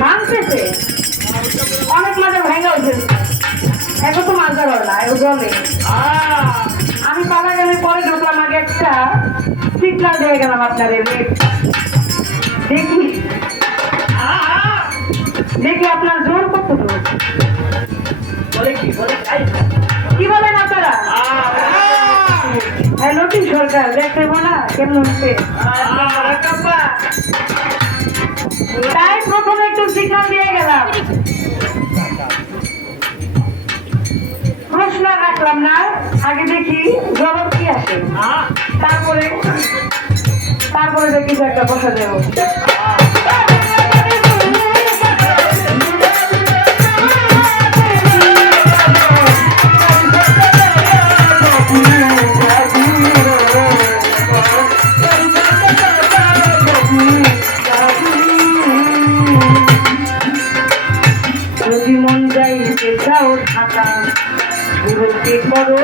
ভাঙতেছে অনেক মাঝে ভেঙে উঠেছে এখন তো মাছ ধর না জলে আমি পালা গেলে পরে ঢুকলাম আগে একটা সিগনাল দিয়ে গেলাম আপনার দেখি দেখি আপনার জোর কত কি বলেন আপনারা হ্যাঁ নতুন সরকার দেখতে না কেমন হচ্ছে তাই প্রথমে একটু সিগন্যাল দিয়ে গেলাম প্রশ্ন রাখলাম না আগে দেখি জবাব কি আসে তারপরে দেখি যে একটা বসা দেব মন যাইতে যাও থাকা গুরুকে করো